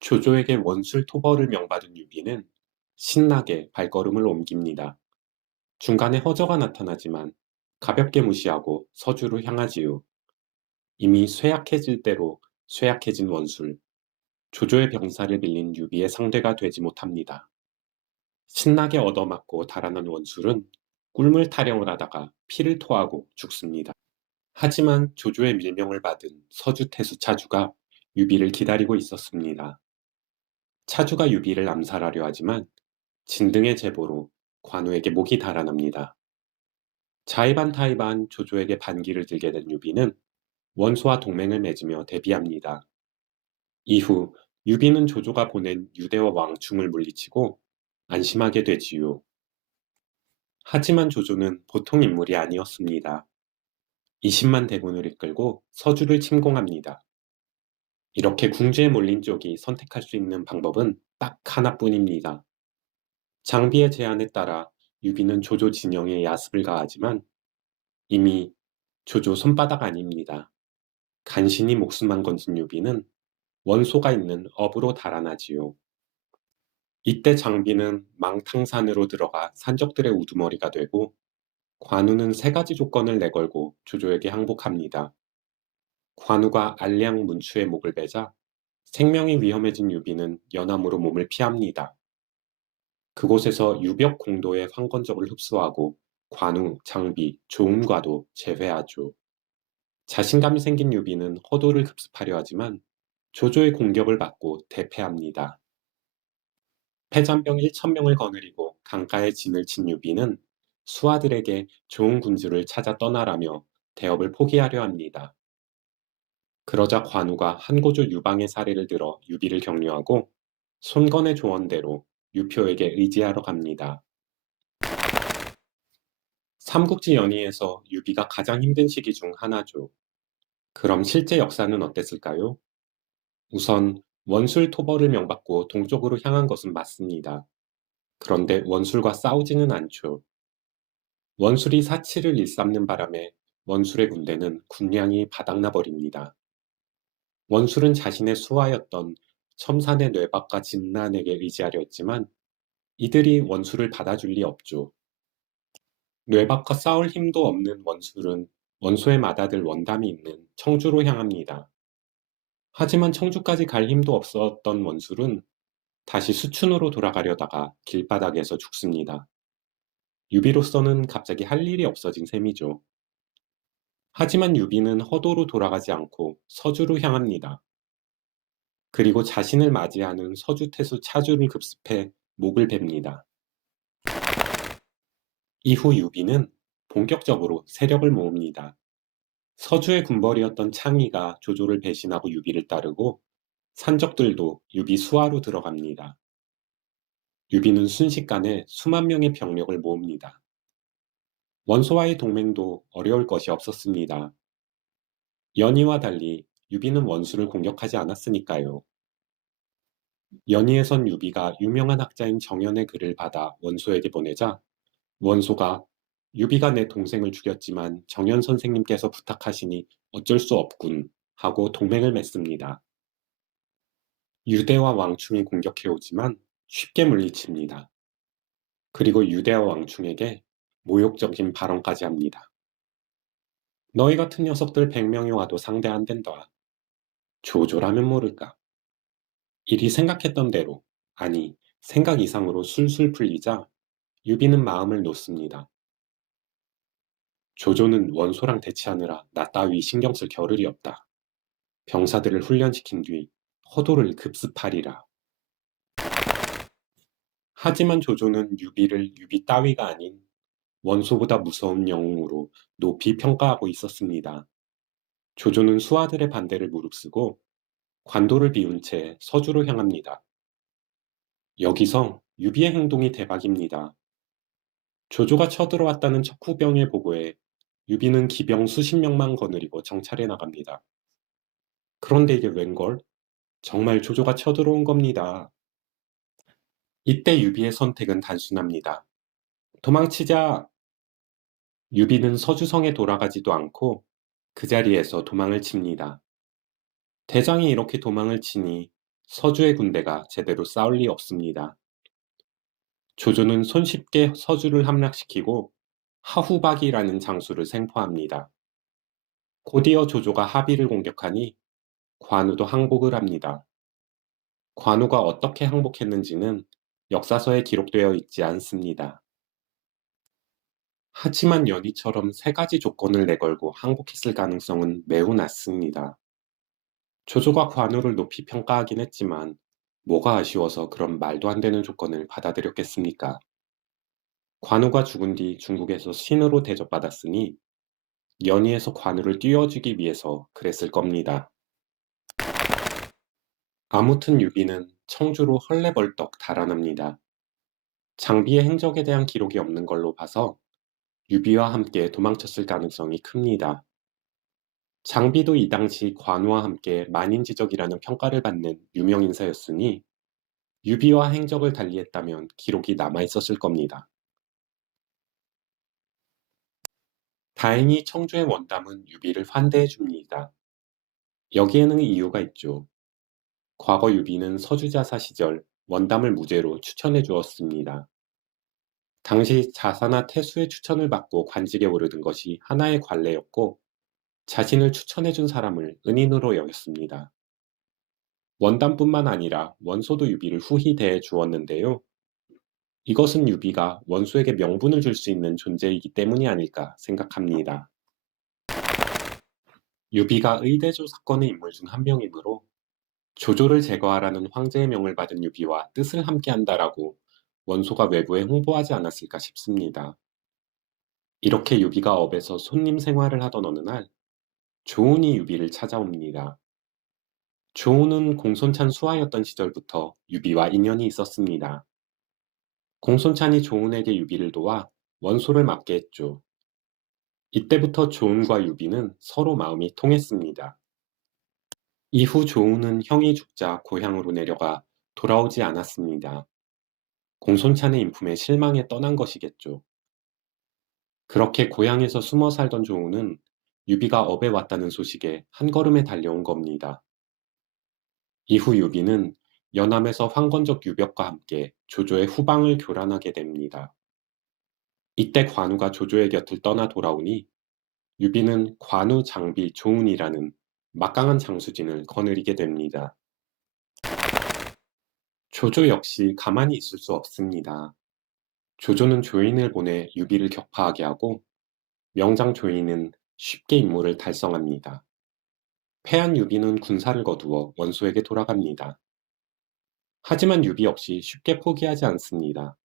조조에게 원술 토벌을 명받은 유비는 신나게 발걸음을 옮깁니다. 중간에 허저가 나타나지만 가볍게 무시하고 서주로 향하지요. 이미 쇠약해질 대로 쇠약해진 원술, 조조의 병사를 빌린 유비의 상대가 되지 못합니다. 신나게 얻어맞고 달아난 원술은 꿀물 타령을 하다가 피를 토하고 죽습니다. 하지만 조조의 밀명을 받은 서주 태수 차주가 유비를 기다리고 있었습니다. 차주가 유비를 암살하려 하지만 진등의 제보로 관우에게 목이 달아납니다. 자의반타의반 조조에게 반기를 들게 된 유비는 원소와 동맹을 맺으며 대비합니다. 이후 유비는 조조가 보낸 유대와 왕충을 물리치고 안심하게 되지요. 하지만 조조는 보통 인물이 아니었습니다. 20만 대군을 이끌고 서주를 침공합니다. 이렇게 궁지에 몰린 쪽이 선택할 수 있는 방법은 딱 하나뿐입니다. 장비의 제안에 따라 유비는 조조 진영에 야습을 가하지만 이미 조조 손바닥 아닙니다. 간신히 목숨만 건진 유비는 원소가 있는 업으로 달아나지요. 이때 장비는 망탕산으로 들어가 산적들의 우두머리가 되고 관우는 세 가지 조건을 내걸고 조조에게 항복합니다. 관우가 알량 문추의 목을 베자 생명이 위험해진 유비는 연암으로 몸을 피합니다. 그곳에서 유벽 공도의 황건적을 흡수하고 관우, 장비, 조음과도 제회하죠. 자신감이 생긴 유비는 허도를 급습하려 하지만 조조의 공격을 받고 대패합니다. 패잔병 1,000명을 거느리고 강가에 진을 친 유비는 수하들에게 좋은 군주를 찾아 떠나라며 대업을 포기하려 합니다. 그러자 관우가 한고조 유방의 사례를 들어 유비를 격려하고 손건의 조언대로 유표에게 의지하러 갑니다. 삼국지 연의에서 유비가 가장 힘든 시기 중 하나죠. 그럼 실제 역사는 어땠을까요? 우선 원술 토벌을 명받고 동쪽으로 향한 것은 맞습니다. 그런데 원술과 싸우지는 않죠. 원술이 사치를 일삼는 바람에 원술의 군대는 군량이 바닥나 버립니다. 원술은 자신의 수하였던 첨산의 뇌박과 진난에게 의지하려 했지만 이들이 원술을 받아줄 리 없죠. 뇌박과 싸울 힘도 없는 원술은 원소의 맏아들 원담이 있는 청주로 향합니다. 하지만 청주까지 갈 힘도 없었던 원술은 다시 수춘으로 돌아가려다가 길바닥에서 죽습니다. 유비로서는 갑자기 할 일이 없어진 셈이죠. 하지만 유비는 허도로 돌아가지 않고 서주로 향합니다. 그리고 자신을 맞이하는 서주태수 차주를 급습해 목을 뱁니다. 이후 유비는 본격적으로 세력을 모읍니다. 서주의 군벌이었던 창의가 조조를 배신하고 유비를 따르고 산적들도 유비 수하로 들어갑니다. 유비는 순식간에 수만 명의 병력을 모읍니다. 원소와의 동맹도 어려울 것이 없었습니다. 연희와 달리 유비는 원수를 공격하지 않았으니까요. 연희에선 유비가 유명한 학자인 정연의 글을 받아 원소에게 보내자 원소가 유비가 내 동생을 죽였지만 정연 선생님께서 부탁하시니 어쩔 수 없군 하고 동맹을 맺습니다. 유대와 왕충이 공격해오지만 쉽게 물리칩니다. 그리고 유대와 왕충에게 모욕적인 발언까지 합니다. 너희 같은 녀석들 100명이 와도 상대 안 된다. 조조라면 모를까. 일이 생각했던 대로, 아니 생각 이상으로 술술 풀리자 유비는 마음을 놓습니다. 조조는 원소랑 대치하느라 나 따위 신경 쓸 겨를이 없다. 병사들을 훈련시킨 뒤 허도를 급습하리라. 하지만 조조는 유비를 유비 따위가 아닌 원소보다 무서운 영웅으로 높이 평가하고 있었습니다. 조조는 수하들의 반대를 무릅쓰고 관도를 비운 채 서주로 향합니다. 여기서 유비의 행동이 대박입니다. 조조가 쳐들어왔다는 척후병의 보고에 유비는 기병 수십 명만 거느리고 정찰해 나갑니다. 그런데 이게 웬걸? 정말 조조가 쳐들어온 겁니다. 이때 유비의 선택은 단순합니다. 도망치자! 유비는 서주성에 돌아가지도 않고 그 자리에서 도망을 칩니다. 대장이 이렇게 도망을 치니 서주의 군대가 제대로 싸울 리 없습니다. 조조는 손쉽게 서주를 함락시키고 하후박이라는 장수를 생포합니다. 곧이어 조조가 하비를 공격하니 관우도 항복을 합니다. 관우가 어떻게 항복했는지는 역사서에 기록되어 있지 않습니다. 하지만 연희처럼 세 가지 조건을 내걸고 항복했을 가능성은 매우 낮습니다. 조조가 관우를 높이 평가하긴 했지만 뭐가 아쉬워서 그런 말도 안 되는 조건을 받아들였겠습니까? 관우가 죽은 뒤 중국에서 신으로 대접받았으니 연희에서 관우를 띄워주기 위해서 그랬을 겁니다. 아무튼 유비는 청주로 헐레벌떡 달아납니다. 장비의 행적에 대한 기록이 없는 걸로 봐서 유비와 함께 도망쳤을 가능성이 큽니다. 장비도 이 당시 관우와 함께 만인지적이라는 평가를 받는 유명 인사였으니 유비와 행적을 달리했다면 기록이 남아있었을 겁니다. 다행히 청주의 원담은 유비를 환대해 줍니다. 여기에는 이유가 있죠. 과거 유비는 서주자사 시절 원담을 무죄로 추천해 주었습니다. 당시 자사나 태수의 추천을 받고 관직에 오르는 것이 하나의 관례였고 자신을 추천해 준 사람을 은인으로 여겼습니다. 원담뿐만 아니라 원소도 유비를 후히 대해 주었는데요. 이것은 유비가 원소에게 명분을 줄 수 있는 존재이기 때문이 아닐까 생각합니다. 유비가 의대조 사건의 인물 중 한 명이므로 조조를 제거하라는 황제의 명을 받은 유비와 뜻을 함께한다라고 원소가 외부에 홍보하지 않았을까 싶습니다. 이렇게 유비가 업에서 손님 생활을 하던 어느 날 조운이 유비를 찾아옵니다. 조운은 공손찬 수하였던 시절부터 유비와 인연이 있었습니다. 공손찬이 조운에게 유비를 도와 원소를 맡게 했죠. 이때부터 조운과 유비는 서로 마음이 통했습니다. 이후 조운은 형이 죽자 고향으로 내려가 돌아오지 않았습니다. 공손찬의 인품에 실망해 떠난 것이겠죠. 그렇게 고향에서 숨어 살던 조운은 유비가 업에 왔다는 소식에 한 걸음에 달려온 겁니다. 이후 유비는 연암에서 황건적 유벽과 함께 조조의 후방을 교란하게 됩니다. 이때 관우가 조조의 곁을 떠나 돌아오니 유비는 관우 장비 조운이라는 막강한 장수진을 거느리게 됩니다. 조조 역시 가만히 있을 수 없습니다. 조조는 조인을 보내 유비를 격파하게 하고 명장 조인은 쉽게 임무를 달성합니다. 패한 유비는 군사를 거두어 원소에게 돌아갑니다. 하지만 유비 역시 쉽게 포기하지 않습니다.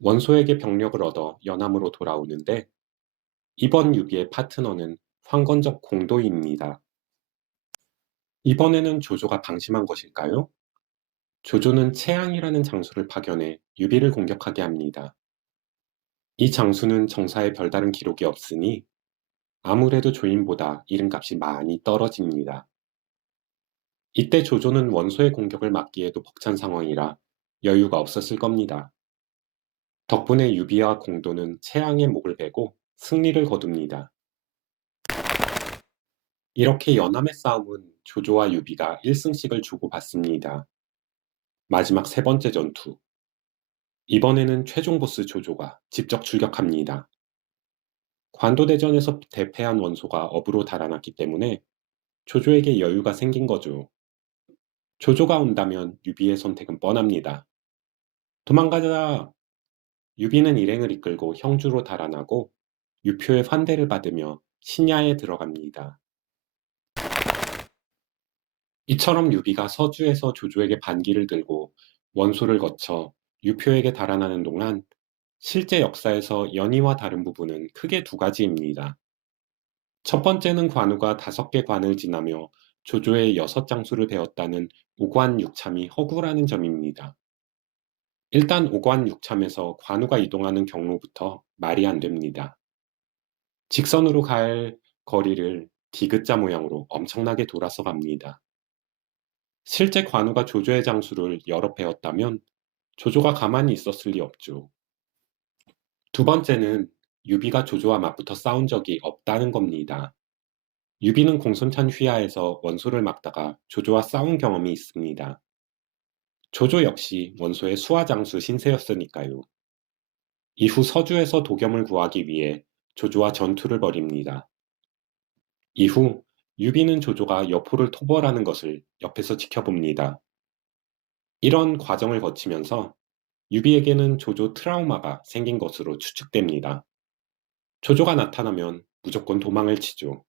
원소에게 병력을 얻어 연암으로 돌아오는데 이번 유비의 파트너는 황건적 공도입니다. 이번에는 조조가 방심한 것일까요? 조조는 채양이라는 장수를 파견해 유비를 공격하게 합니다. 이 장수는 정사에 별다른 기록이 없으니 아무래도 조인보다 이름값이 많이 떨어집니다. 이때 조조는 원소의 공격을 막기에도 벅찬 상황이라 여유가 없었을 겁니다. 덕분에 유비와 공도는 채양의 목을 베고 승리를 거둡니다. 이렇게 연암의 싸움은 조조와 유비가 1승씩을 주고받습니다. 마지막 세 번째 전투. 이번에는 최종 보스 조조가 직접 출격합니다. 관도대전에서 대패한 원소가 업으로 달아났기 때문에 조조에게 여유가 생긴 거죠. 조조가 온다면 유비의 선택은 뻔합니다. 도망가자! 유비는 일행을 이끌고 형주로 달아나고 유표의 환대를 받으며 신야에 들어갑니다. 이처럼 유비가 서주에서 조조에게 반기를 들고 원소를 거쳐 유표에게 달아나는 동안 실제 역사에서 연희와 다른 부분은 크게 두 가지입니다. 첫 번째는 관우가 5개 관을 지나며 조조의 6장수를 배웠다는 오관육참이 허구라는 점입니다. 일단 오관육참에서 관우가 이동하는 경로부터 말이 안 됩니다. 직선으로 갈 거리를 디귿자 모양으로 엄청나게 돌아서 갑니다. 실제 관우가 조조의 장수를 여러 배웠다면 조조가 가만히 있었을 리 없죠. 두 번째는 유비가 조조와 맞붙어 싸운 적이 없다는 겁니다. 유비는 공손찬 휘하에서 원소를 막다가 조조와 싸운 경험이 있습니다. 조조 역시 원소의 수하장수 신세였으니까요. 이후 서주에서 도겸을 구하기 위해 조조와 전투를 벌입니다. 이후 유비는 조조가 여포를 토벌하는 것을 옆에서 지켜봅니다. 이런 과정을 거치면서 유비에게는 조조 트라우마가 생긴 것으로 추측됩니다. 조조가 나타나면 무조건 도망을 치죠.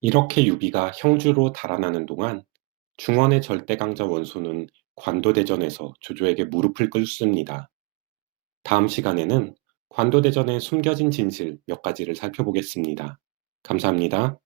이렇게 유비가 형주로 달아나는 동안 중원의 절대강자 원소는 관도대전에서 조조에게 무릎을 꿇습니다. 다음 시간에는 관도대전의 숨겨진 진실 몇 가지를 살펴보겠습니다. 감사합니다.